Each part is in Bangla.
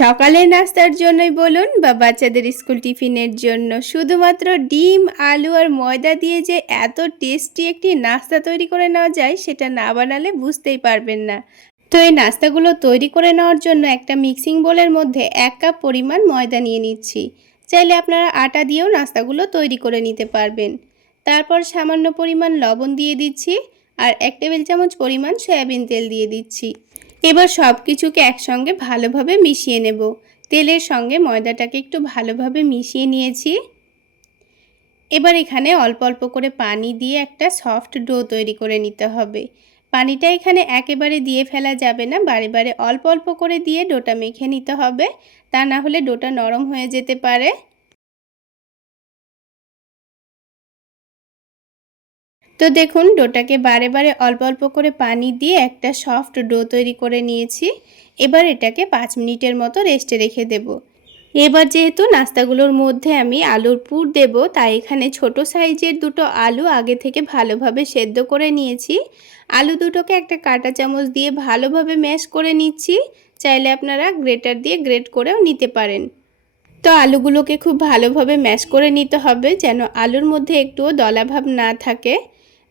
সকালের নাস্তার জন্যই বলুন বা বাচ্চাদের স্কুল টিফিনের জন্য শুধুমাত্র ডিম, আলু আর ময়দা দিয়ে যে এত টেস্টি একটি নাস্তা তৈরি করে নেওয়া যায় সেটা না বানালে বুঝতেই পারবেন না। তো এই নাস্তাগুলো তৈরি করে নেওয়ার জন্য একটা মিক্সিং বোলের মধ্যে 1 কাপ পরিমাণ ময়দা নিয়ে নিচ্ছি। চাইলে আপনারা আটা দিয়েও নাস্তাগুলো তৈরি করে নিতে পারবেন। তারপর সামান্য পরিমাণ লবণ দিয়ে দিচ্ছি আর 1 টেবিল চামচ পরিমাণ সয়াবিন তেল দিয়ে দিচ্ছি। এবার সব কিছুকে একসঙ্গে ভালোভাবে মিশিয়ে নেব। তেলের সঙ্গে ময়দাটাকে একটু ভালোভাবে মিশিয়ে নিয়েছি। এবার এখানে অল্প অল্প করে পানি দিয়ে একটা সফট ডো তৈরি করে নিতে হবে। পানিটা এখানে একেবারে দিয়ে ফেলা যাবে না, বারে বারে অল্প অল্প করে দিয়ে ডোটা মেখে নিতে হবে, তা না হলে ডোটা নরম হয়ে যেতে পারে। তো দেখুন ডোটাকে বারে বারে অল্প অল্প করে পানি দিয়ে একটা সফট ডো তৈরি করে নিয়েছি। এবার এটাকে 5 মিনিটের মতো রেস্টে রেখে দেব। এবার যেহেতু নাস্তাগুলোর মধ্যে আমি আলুর পুর দেব, তাই এখানে ছোট সাইজের দুটো আলু আগে থেকে ভালোভাবে সেদ্ধ করে নিয়েছি। আলু দুটোকে একটা কাঁটা চামচ দিয়ে ভালোভাবে ম্যাশ করে নিচ্ছি। চাইলে আপনারা গ্রেটার দিয়ে গ্রেট করেও নিতে পারেন। তো আলুগুলোকে খুব ভালোভাবে ম্যাশ করে নিতে হবে যেন আলুর মধ্যে একটুও দলাভাব না থাকে।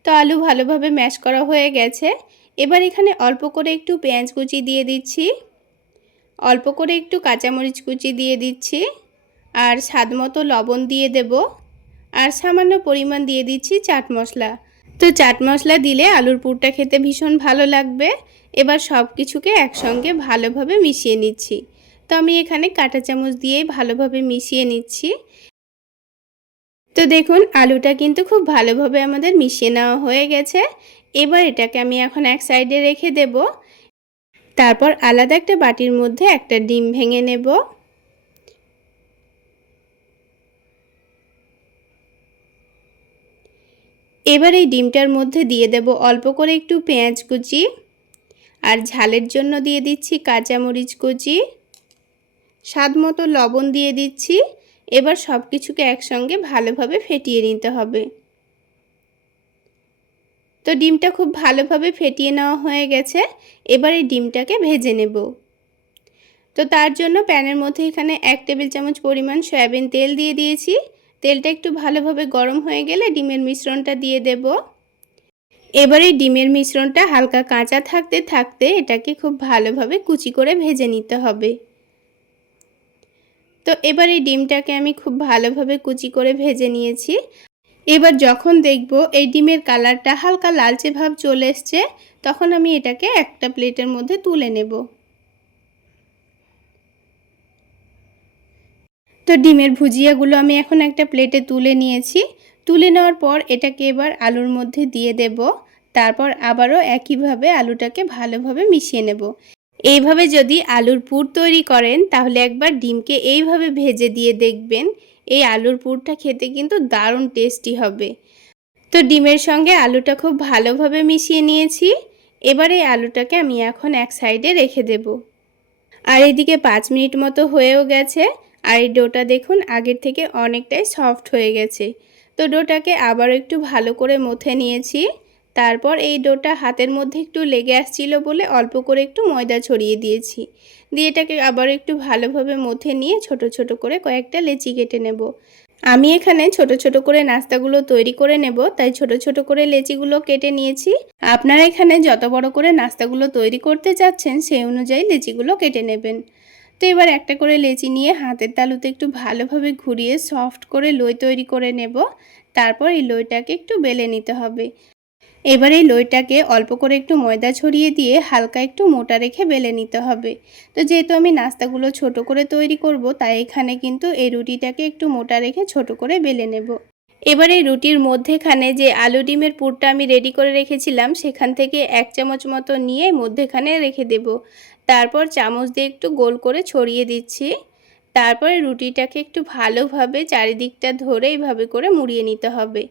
তো আলু ভালোভাবে ম্যাশ করা হয়ে গেছে। এবার এখানে অল্প করে একটু পেঁয়াজ কুচি দিয়ে দিচ্ছি, অল্প করে একটু কাঁচামরিচ কুচি দিয়ে দিচ্ছি, আর স্বাদমতো লবণ দিয়ে দেব, আর সামান্য পরিমাণ দিয়ে দিচ্ছি চাট মশলা। তো চাট মশলা দিলে আলুর পুরটা খেতে ভীষণ ভালো লাগবে। এবার সব কিছুকে একসঙ্গে ভালোভাবে মিশিয়ে নিচ্ছি। তো আমি এখানে কাঁটা চামচ দিয়ে ভালোভাবে মিশিয়ে নিচ্ছি। তো দেখুন আলুটা কিন্তু খুব ভালোভাবে আমাদের মিশিয়ে নেওয়া হয়ে গেছে। এবার এটাকে আমি এখন এক সাইডে রেখে দেব। তারপর আলাদা একটা বাটির মধ্যে একটা ডিম ভেঙে নেব। এবার এই ডিমটার মধ্যে দিয়ে দেব অল্প করে একটু পেঁয়াজ কুচি, আর ঝালের জন্য দিয়ে দিচ্ছি কাঁচামরিচ কুচি, স্বাদমতো লবণ দিয়ে দিচ্ছি। এবার সব কিছুকে একসঙ্গে ভালোভাবে ফেটিয়ে নিতে হবে। তো ডিমটা খুব ভালোভাবে ফেটিয়ে নেওয়া হয়ে গেছে। এবার এই ডিমটাকে ভেজে নেব। তো তার জন্য প্যানের মধ্যে এখানে 1 টেবিল চামচ পরিমাণ সয়াবিন তেল দিয়ে দিয়েছি। তেলটা একটু ভালোভাবে গরম হয়ে গেলে ডিমের মিশ্রণটা দিয়ে দেব। এবার এই ডিমের মিশ্রণটা হালকা কাঁচা থাকতে থাকতে এটাকে খুব ভালোভাবে কুচি করে ভেজে নিতে হবে। তো এবার এই ডিমটাকে আমি খুব ভালোভাবে কুচি করে ভেজে নিয়েছি। এবার যখন দেখব এই ডিমের কালারটা হালকা লালচে ভাব চলে এসছে, তখন আমি এটাকে একটা প্লেটের মধ্যে তুলে নেব। তো ডিমের ভুজিয়াগুলো আমি এখন একটা প্লেটে তুলে নিয়েছি। তুলে নেওয়ার পর এটাকে এবার আলুর মধ্যে দিয়ে দেব। তারপর আবারও একইভাবে আলুটাকে ভালোভাবে মিশিয়ে নেব। এইভাবে যদি আলুর পুর তৈরি করেন তাহলে একবার ডিমকে এইভাবে ভেজে দিয়ে দেখবেন, এই আলুর পুরটা খেতে কিন্তু দারুণ টেস্টি হবে। তো ডিমের সঙ্গে আলুটা খুব ভালোভাবে মিশিয়ে নিয়েছি। এবার এই আলুটাকে আমি এখন এক সাইডে রেখে দেব। আর এদিকে 5 মিনিট মতো হয়েও গেছে। আর এই ডোটা দেখুন আগের থেকে অনেকটাই সফট হয়ে গেছে। তো ডোটাকে আবার একটু ভালো করে মথে নিয়েছি। তারপর এই ডোটা হাতের মধ্যে একটু লেগে আসছিল বলে অল্প করে একটু ময়দা ছড়িয়ে দিয়েছি। দিয়ে এটাকে আবার একটু ভালোভাবে মথে নিয়ে ছোট ছোট করে কয়েকটা লেচি কেটে নেব। আমি এখানে ছোট ছোট করে নাস্তাগুলো তৈরি করে নেব, তাই ছোট ছোট করে লেচিগুলো কেটে নিয়েছি। আপনারা এখানে যত বড় করে নাস্তাগুলো তৈরি করতে চাচ্ছেন সেই অনুযায়ী লেচিগুলো কেটে নেবেন। তো এবার একটা করে লেচি নিয়ে হাতের তালুতে একটু ভালোভাবে ঘুরিয়ে সফট করে লই তৈরি করে নেব। তারপর এই লইটাকে একটু বেলে নিতে হবে। এবার এই লইটাকে অল্প করে একটু ময়দা ছড়িয়ে দিয়ে হালকা একটু মোটা রেখে বেলে নিতে হবে। তো যেহেতু আমি নাস্তাগুলো ছোট করে তৈরি করব, তাই এখানে কিন্তু এই রুটিটাকে একটু মোটা রেখে ছোট করে বেলে নেব। এবার এই রুটির মধ্যেখানে যে আলু ডিমের পুরটা আমি রেডি করে রেখেছিলাম সেখান থেকে 1 চামচ মতো নিয়ে মধ্যেখানে রেখে দেব। তারপর চামচ দিয়ে একটু গোল করে ছড়িয়ে দিচ্ছি। তারপরে রুটিটাকে একটু ভালোভাবে চারিদিকটা ধরে এইভাবে করে মুড়িয়ে নিতে হবে।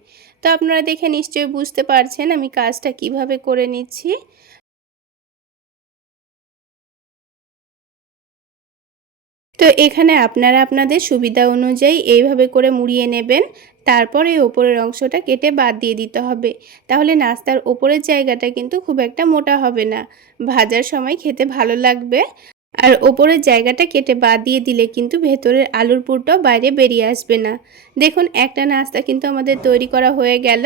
তো আপনারা দেখে নিশ্চয়ই বুঝতে পারছেন আমি কাজটা কিভাবে করে নিচ্ছি। তো এখানে আপনারা আপনাদের সুবিধা অনুযায়ী এইভাবে করে মুড়িয়ে নেবেন। তারপর এই ওপরের অংশটা কেটে বাদ দিয়ে দিতে হবে। তাহলে নাস্তার ওপরের জায়গাটা কিন্তু খুব একটা মোটা হবে না, ভাজার সময় খেতে ভালো লাগবে। আর ওপরের জায়গাটা কেটে বাদ দিয়ে দিলে কিন্তু ভেতরের আলুর পুরটাও বাইরে বেরিয়ে আসবে না। দেখুন একটা নাস্তা কিন্তু আমাদের তৈরি করা হয়ে গেল।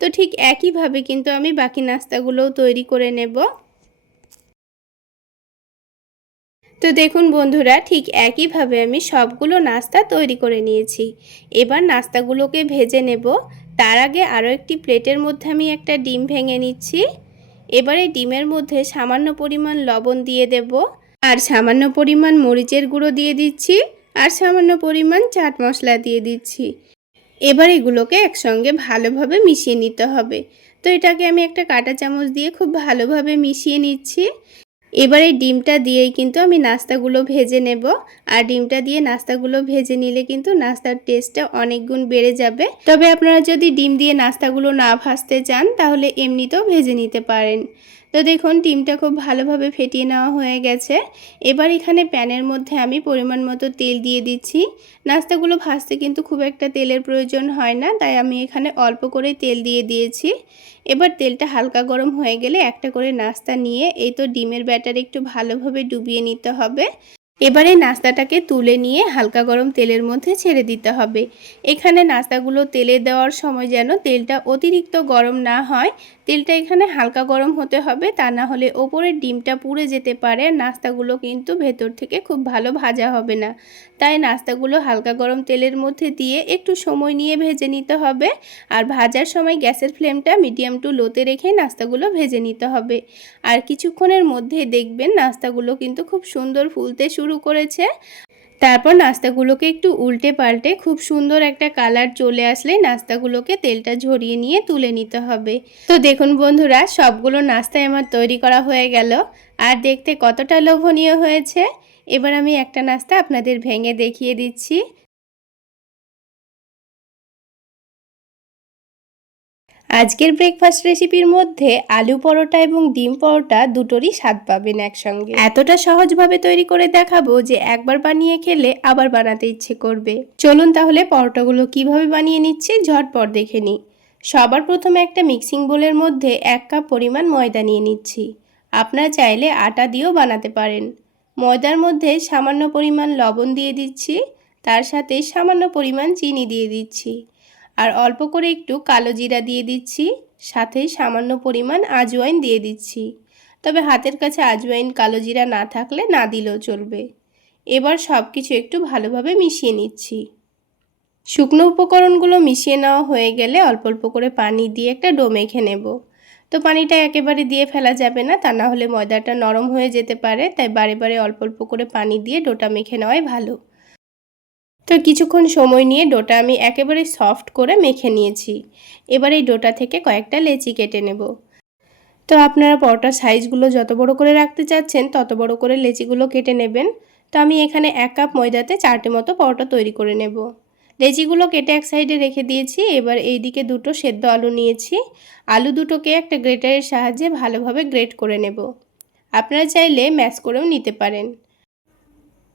তো ঠিক একইভাবে কিন্তু আমি বাকি নাস্তাগুলোও তৈরি করে নেব। তো দেখুন বন্ধুরা, ঠিক একইভাবে আমি সবগুলো নাস্তা তৈরি করে নিয়েছি। এবার নাস্তাগুলোকে ভেজে নেব। তার আগে আরও একটি প্লেটের মধ্যে আমি একটা ডিম ভেঙে নিচ্ছি। এবারে ডিমের মধ্যে সামান্য পরিমাণ লবণ দিয়ে দেব, আর সামান্য পরিমাণ মরিচের গুঁড়ো দিয়ে দিচ্ছি, আর সামান্য পরিমাণ চাট মশলা দিয়ে দিচ্ছি। এবার এগুলোকে একসঙ্গে ভালোভাবে মিশিয়ে নিতে হবে। তো এটাকে আমি একটা কাঁটা চামচ দিয়ে খুব ভালোভাবে মিশিয়ে নিচ্ছি। এবার এই ডিমটা দিয়েই কিন্তু আমি নাস্তাগুলো ভেজে নেব। আর ডিমটা দিয়ে নাস্তাগুলো ভেজে নিলে কিন্তু নাস্তার টেস্টটা অনেক গুণ বেড়ে যাবে। তবে আপনারা যদি ডিম দিয়ে নাস্তাগুলো না ভাজতে চান তাহলে এমনিতেও ভেজে নিতে পারেন। তো দেখুন ডিমটা খুব ভালোভাবে ফেটিয়ে নেওয়া হয়ে গেছে। এবার এখানে প্যানের মধ্যে আমি পরিমাণ মতো তেল দিয়ে দিচ্ছি। নাস্তাগুলো ভাজতে কিন্তু খুব একটা তেলের প্রয়োজন হয় না, তাই আমি এখানে অল্প করে তেল দিয়ে দিয়েছি। এবার তেলটা হালকা গরম হয়ে গেলে একটা করে নাস্তা নিয়ে এই তো ডিমের ব্যাটারে একটু ভালোভাবে ডুবিয়ে নিতে হবে। এবারে নাস্তাটাকে তুলে নিয়ে হালকা গরম তেলের মধ্যে ছেড়ে দিতে হবে। এখানে নাস্তাগুলো তেলে দেওয়ার সময় যেন তেলটা অতিরিক্ত গরম না হয়। তেলটা এখানে হালকা গরম হতে হবে, তা না হলে ওপরের ডিমটা পুড়ে যেতে পারে। নাস্তাগুলো কিন্তু ভেতর থেকে খুব ভালো ভাজা হবে না। তাই নাস্তাগুলো হালকা গরম তেলের মধ্যে দিয়ে একটু সময় নিয়ে ভেজে নিতে হবে। আর ভাজার সময় গ্যাসের ফ্লেমটা মিডিয়াম টু লোতে রেখে নাস্তাগুলো ভেজে নিতে হবে। আর কিছুক্ষণের মধ্যে দেখবেন নাস্তাগুলো কিন্তু খুব সুন্দর ফুলতে শুরু করেছে। তারপর নাস্তাগুলোকে একটু উল্টে পাল্টে খুব সুন্দর একটা কালার চলে আসলে নাস্তাগুলোকে তেলটা ঝরিয়ে নিয়ে তুলে নিতে হবে। তো দেখুন বন্ধুরা, সবগুলো নাস্তাই আমার তৈরি করা হয়ে গেল। আর দেখতে কতটা লোভনীয় হয়েছে। এবার আমি একটা নাস্তা আপনাদের ভেঙে দেখিয়ে দিচ্ছি। আজকের ব্রেকফাস্ট রেসিপির মধ্যে আলু পরোটা এবং ডিম পরোটা দুটোরই স্বাদ পাবেন একসঙ্গে। এতটা সহজভাবে তৈরি করে দেখাবো যে একবার বানিয়ে খেলে আবার বানাতে ইচ্ছে করবে। চলুন তাহলে পরোটাগুলো কিভাবে বানিয়ে নিচ্ছি ঝটপট দেখে নিই। সবার প্রথমে একটা মিক্সিং বোলের মধ্যে 1 কাপ পরিমাণ ময়দা নিয়ে নিচ্ছি। আপনারা চাইলে আটা দিয়েও বানাতে পারেন। ময়দার মধ্যে সামান্য পরিমাণ লবণ দিয়ে দিচ্ছি, তার সাথে সামান্য পরিমাণ চিনি দিয়ে দিচ্ছি, আর অল্প করে একটু কালো জিরা দিয়ে দিচ্ছি, সাথে সামান্য পরিমাণ আজওয়াইন দিয়ে দিচ্ছি। তবে হাতের কাছে আজওয়াইন কালো জিরা না থাকলে না দিলেও চলবে। এবার সব কিছু একটু ভালোভাবে মিশিয়ে নিচ্ছি। শুকনো উপকরণগুলো মিশিয়ে নেওয়া হয়ে গেলে অল্প অল্প করে পানি দিয়ে একটা ডো মেখে নেব। তো পানিটা একেবারে দিয়ে ফেলা যাবে না, তা না হলে ময়দাটা নরম হয়ে যেতে পারে। তাই বারে বারে অল্প অল্প করে পানি দিয়ে ডোটা মেখে নেওয়াই ভালো। তো কিছুক্ষণ সময় নিয়ে ডোটা আমি একেবারে সফট করে মেখে নিয়েছি। এবার এই ডোটা থেকে কয়েকটা লেচি কেটে নেব। তো আপনারা পরোটার সাইজগুলো যত বড় করে রাখতে চাচ্ছেন তত বড় করে লেচিগুলো কেটে নেবেন। তো আমি এখানে 1 কাপ ময়দাতে 4টে মতো পরোটা তৈরি করে নেব। লেচিগুলো কেটে এক সাইডে রেখে দিয়েছি। এবার এই দিকে দুটো সেদ্ধ আলু নিয়েছি। আলু দুটোকে একটা গ্রেটারের সাহায্যে ভালোভাবে গ্রেট করে নেব। আপনারা চাইলে ম্যাশ করেও নিতে পারেন।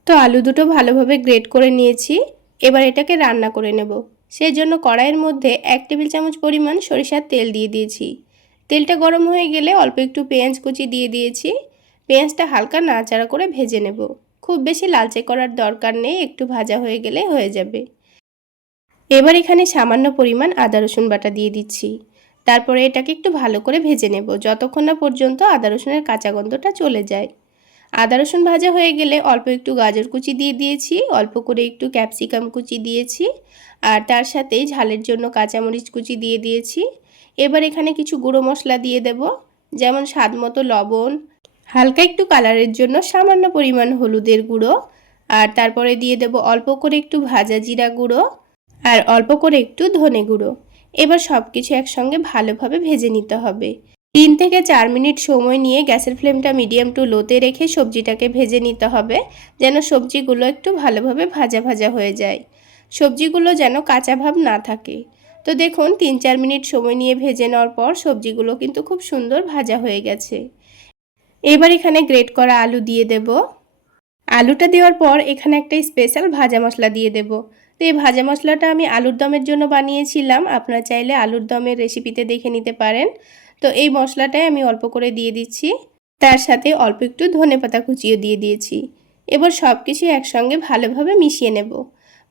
তো আলু দুটো ভালোভাবে গ্রেট করে নিয়েছি। এবার এটাকে রান্না করে নেব। সেই জন্য কড়াইয়ের মধ্যে 1 টেবিল চামচ পরিমাণ সরিষার তেল দিয়ে দিয়েছি। তেলটা গরম হয়ে গেলে অল্প একটু পেঁয়াজ কুচি দিয়ে দিয়েছি। পেঁয়াজটা হালকা নাড়াচাড়া করে ভেজে নেব। খুব বেশি লালচে করার দরকার নেই, একটু ভাজা হয়ে গেলে হয়ে যাবে। এবার এখানে সামান্য পরিমাণ আদা রসুন বাটা দিয়ে দিচ্ছি। তারপরে এটাকে একটু ভালো করে ভেজে নেব যতক্ষণ না পর্যন্ত আদা রসুনের কাঁচা গন্ধটা চলে যায়। আদা রসুন ভাজা হয়ে গেলে অল্প একটু গাজর কুচি দিয়ে দিয়েছি, অল্প করে একটু ক্যাপসিকাম কুচি দিয়েছি, আর তার সাথে ঝালের জন্য কাঁচামরিচ কুচি দিয়ে দিয়েছি। এবার এখানে কিছু গুঁড়ো মশলা দিয়ে দেব, যেমন স্বাদ মতো লবণ, হালকা একটু কালারের জন্য সামান্য পরিমাণ হলুদের গুঁড়ো, আর তারপরে দিয়ে দেব অল্প করে একটু ভাজা জিরা গুঁড়ো, আর অল্প করে একটু ধনে গুঁড়ো। এবার সব কিছু একসঙ্গে ভালোভাবে ভেজে নিতে হবে। 3 থেকে 4 মিনিট সময় নিয়ে গ্যাসের ফ্লেমটা মিডিয়াম টু লোতে রেখে সবজিটাকে ভেজে নিতে হবে, যেন সবজিগুলো একটু ভালোভাবে ভাজা ভাজা হয়ে যায়। সবজিগুলো যেন কাঁচা ভাব না থাকে। তো দেখুন 3-4 মিনিট সময় নিয়ে ভেজে নেওয়ার পর সবজিগুলো কিন্তু খুব সুন্দর ভাজা হয়ে গেছে। এবার এখানে গ্রেট করা আলু দিয়ে দেব। আলুটা দেওয়ার পর এখানে একটা স্পেশাল ভাজা মশলা দিয়ে দেব। তো এই ভাজা মশলাটা আমি আলুর দমের জন্য বানিয়েছিলাম। আপনারা চাইলে আলুর দমের রেসিপিতে দেখে নিতে পারেন। তো এই মশলাটাই আমি অল্প করে দিয়ে দিচ্ছি। তার সাথে অল্প একটু ধনেপাতা কুচিও দিয়ে দিয়েছি। এবার সব কিছু একসঙ্গে ভালোভাবে মিশিয়ে নেব।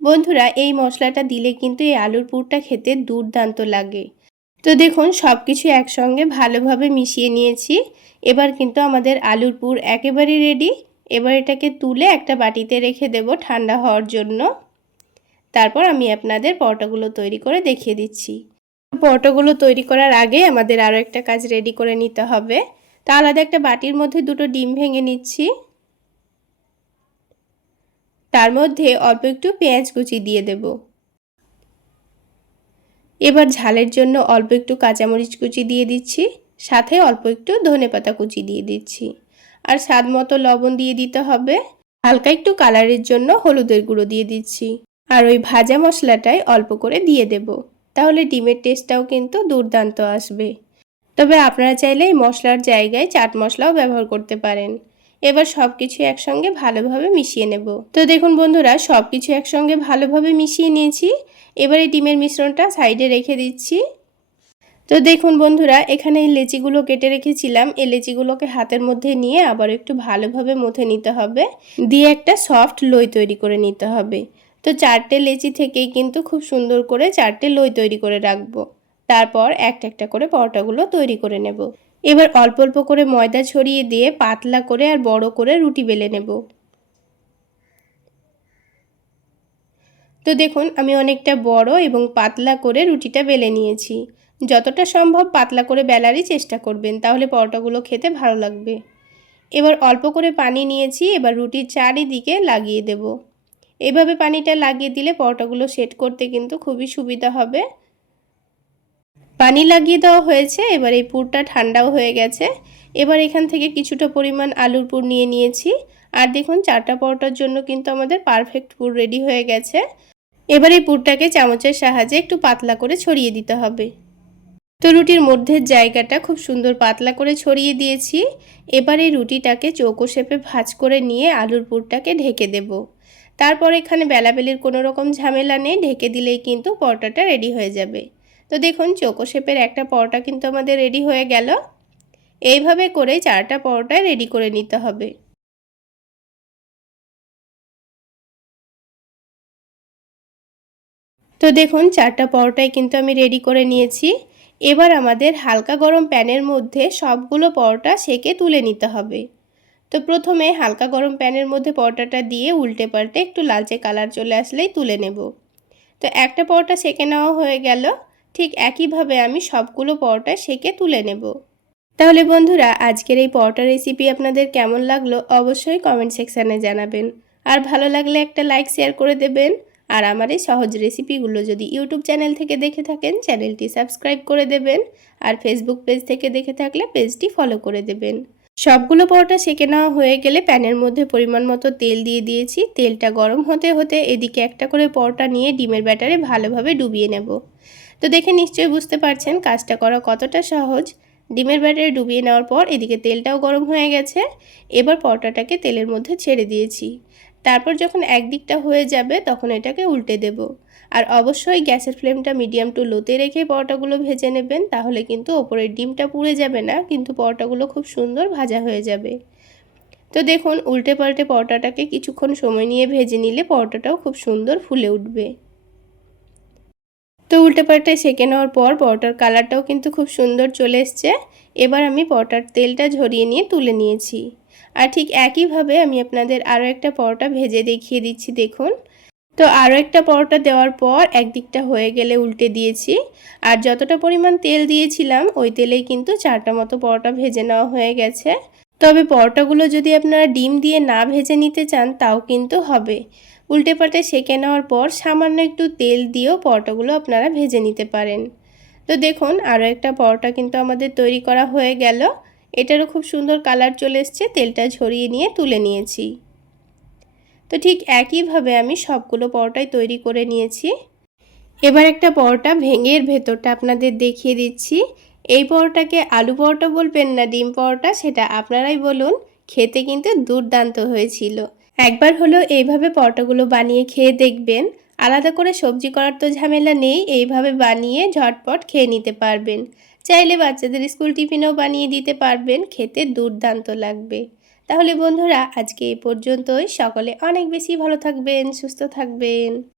বন্ধুরা, এই মশলাটা দিলে কিন্তু এই আলুর পুরটা খেতে দুর্দান্ত লাগে। তো দেখুন সব কিছু একসঙ্গে ভালোভাবে মিশিয়ে নিয়েছি। এবার কিন্তু আমাদের আলুর পুর একেবারে রেডি। এবার এটাকে তুলে একটা বাটিতে রেখে দেব ঠান্ডা হওয়ার জন্য। তারপর আমি আপনাদের পরোটাগুলো তৈরি করে দেখিয়ে দিচ্ছি। পরোটাগুলো তৈরি করার আগে আমাদের আরও একটা কাজ রেডি করে নিতে হবে। তা আলাদা একটা বাটির মধ্যে দুটো ডিম ভেঙে নিচ্ছি। তার মধ্যে অল্প একটু পেঁয়াজ কুচি দিয়ে দেব। এবার ঝালের জন্য অল্প একটু কাঁচামরিচ কুচি দিয়ে দিচ্ছি, সাথে অল্প একটু ধনেপাতা কুচি দিয়ে দিচ্ছি, আর স্বাদ মতো লবণ দিয়ে দিতে হবে। হালকা একটু কালারের জন্য হলুদের গুঁড়ো দিয়ে দিচ্ছি, আর ওই ভাজা মশলাটাই অল্প করে দিয়ে দেব। তাহলে ডিমের টেস্টটাও কিন্তু দুর্দান্ত আসবে। তবে আপনারা চাইলে এই মশলার জায়গায় চাট মশলাও ব্যবহার করতে পারেন। এবার সব কিছু একসঙ্গে ভালোভাবে মিশিয়ে নেব। তো দেখুন বন্ধুরা, সব কিছু একসঙ্গে ভালোভাবে মিশিয়ে নিয়েছি। এবার এই ডিমের মিশ্রণটা সাইডে রেখে দিচ্ছি। তো দেখুন বন্ধুরা, এখানে এই লেচিগুলো কেটে রেখেছিলাম। এই লেচিগুলোকে হাতের মধ্যে নিয়ে আবার একটু ভালোভাবে মথে নিতে হবে, দিয়ে একটা সফট লই তৈরি করে নিতে হবে। তো 4টে লেচি থেকেই কিন্তু খুব সুন্দর করে 4টে লই তৈরি করে রাখবো। তারপর একটা একটা করে পরোটাগুলো তৈরি করে নেব। এবার অল্প অল্প করে ময়দা ছড়িয়ে দিয়ে পাতলা করে আর বড় করে রুটি বেলে নেব। তো দেখুন আমি অনেকটা বড় এবং পাতলা করে রুটিটা বেলে নিয়েছি। যতটা সম্ভব পাতলা করে বেলারই চেষ্টা করবেন, তাহলে পরোটাগুলো খেতে ভালো লাগবে। এবার অল্প করে পানি নিয়েছি, এবার রুটির চারিদিকে লাগিয়ে দেব। এভাবে পানিটা লাগিয়ে দিলে পরোটাগুলো সেট করতে কিন্তু খুবই সুবিধা হবে। পানি লাগিয়ে দেওয়া হয়েছে, এবার এই পুরটা ঠান্ডাও হয়ে গেছে। এবার এখান থেকে কিছুটা পরিমাণ আলুর পুর নিয়ে নিয়েছি। আর দেখুন 4টা পরোটার জন্য কিন্তু আমাদের পারফেক্ট পুর রেডি হয়ে গেছে। এবার এই পুরটাকে চামচের সাহায্যে একটু পাতলা করে ছড়িয়ে দিতে হবে। তো রুটির মধ্যের জায়গাটা খুব সুন্দর পাতলা করে ছড়িয়ে দিয়েছি। এবার এই রুটিটাকে চৌকো শেপে ভাঁজ করে নিয়ে আলুর পুরটাকে ঢেকে দেব। তারপর এখানে বেলাবেলির কোনো রকম ঝামেলা নেই, ঢেকে দিলেই কিন্তু পরোটাটা রেডি হয়ে যাবে। তো দেখুন চৌকো শেপের একটা পরোটা কিন্তু আমাদের রেডি হয়ে গেল। এইভাবে করে 4টা পরোটা রেডি করে নিতে হবে। তো দেখুন 4টা পরোটাই কিন্তু আমি রেডি করে নিয়েছি। এবার আমাদের হালকা গরম প্যানের মধ্যে সবগুলো পরোটা সেকে তুলে নিতে হবে। তো প্রথমে হালকা গরম প্যানের মধ্যে পরোটাটা দিয়ে উল্টে পাল্টে একটু লালচে কালার চলে আসলেই তুলে নেব। তো একটা পরোটা সেকে নেওয়া হয়ে গেল। ঠিক একইভাবে আমি সবগুলো পরোটা সেকে তুলে নেব। তাহলে বন্ধুরা, আজকের এই পরোটা রেসিপি আপনাদের কেমন লাগলো অবশ্যই কমেন্ট সেকশানে জানাবেন। আর ভালো লাগলে একটা লাইক শেয়ার করে দেবেন। আর আমার এই সহজ রেসিপিগুলো যদি ইউটিউব চ্যানেল থেকে দেখে থাকেন চ্যানেলটি সাবস্ক্রাইব করে দেবেন। আর ফেসবুক পেজ থেকে দেখে থাকলে পেজটি ফলো করে দেবেন। সবগুলো পরোটা সেকে নেওয়া হয়ে গেলে প্যানের মধ্যে পরিমাণ মতো তেল দিয়ে দিয়েছি। তেলটা গরম হতে হতে এদিকে একটা করে পরোটা নিয়ে ডিমের ব্যাটারে ভালোভাবে ডুবিয়ে নেব। তো দেখে নিশ্চয়ই বুঝতে পারছেন কাজটা করা কতটা সহজ। ডিমের ব্যাটারে ডুবিয়ে নেওয়ার পর এদিকে তেলটাও গরম হয়ে গেছে। এবার পরোটাটাকে তেলের মধ্যে ছেড়ে দিয়েছি। তারপর যখন একদিকটা হয়ে যাবে তখন এটাকে উল্টে দেব। আর অবশ্যই গ্যাসের ফ্লেমটা মিডিয়াম টু লোতে রেখে পরোটাগুলো ভেজে নেবেন, তাহলে কিন্তু ওপরের ডিমটা পুড়ে যাবে না, কিন্তু পরোটাগুলো খুব সুন্দর ভাজা হয়ে যাবে। তো দেখুন উল্টে পাল্টে পরোটাটাকে কিছুক্ষণ সময় নিয়ে ভেজে নিলে পরোটাটাও খুব সুন্দর ফুলে উঠবে। তো উল্টে পাল্টে সেঁকে নেওয়ার পর পরোটার কালারটাও কিন্তু খুব সুন্দর চলে এসছে। এবার আমি পরোটার তেলটা ঝরিয়ে নিয়ে তুলে নিয়েছি। আর ঠিক একইভাবে আমি আপনাদের আরও একটা পরোটা ভেজে দেখিয়ে দিচ্ছি। দেখুন, তো আরও একটা পরোটা দেওয়ার পর একদিকটা হয়ে গেলে উল্টে দিয়েছি। আর যতটা পরিমাণ তেল দিয়েছিলাম ওই তেলেই কিন্তু 4টা মতো পরোটা ভেজে নেওয়া হয়ে গেছে। তবে পরোটাগুলো যদি আপনারা ডিম দিয়ে না ভেজে নিতে চান তাও কিন্তু হবে। উল্টে পাল্টে সেঁকে নেওয়ার পর সামান্য একটু তেল দিয়েও পরোটাগুলো আপনারা ভেজে নিতে পারেন। তো দেখুন আরও একটা পরোটা কিন্তু আমাদের তৈরি করা হয়ে গেল। এটারও খুব সুন্দর কালার চলে এসছে। তেলটা ঝরিয়ে নিয়ে তুলে নিয়েছি। তো ঠিক একইভাবে আমি সবগুলো পরোটাই তৈরি করে নিয়েছি। এবার একটা পরোটা ভেঙে এর ভেতরটা আপনাদের দেখিয়ে দিচ্ছি। এই পরোটাকে আলু পরোটা বলবেন না ডিম পরোটা সেটা আপনারাই বলুন, খেতে কিন্তু দুর্দান্ত হয়েছিল। একবার হলেও এইভাবে পরোটাগুলো বানিয়ে খেয়ে দেখবেন। আলাদা করে সবজি করার তো ঝামেলা নেই, এইভাবে বানিয়ে ঝটপট খেয়ে নিতে পারবেন। চাইলে বাচ্চাদের স্কুল টিফিনেও বানিয়ে দিতে পারবেন, খেতে দুর্দান্ত লাগবে। তাহলে বন্ধুরা আজকে এই পর্যন্তই। সকলে অনেক বেশি ভালো থাকবেন, সুস্থ থাকবেন।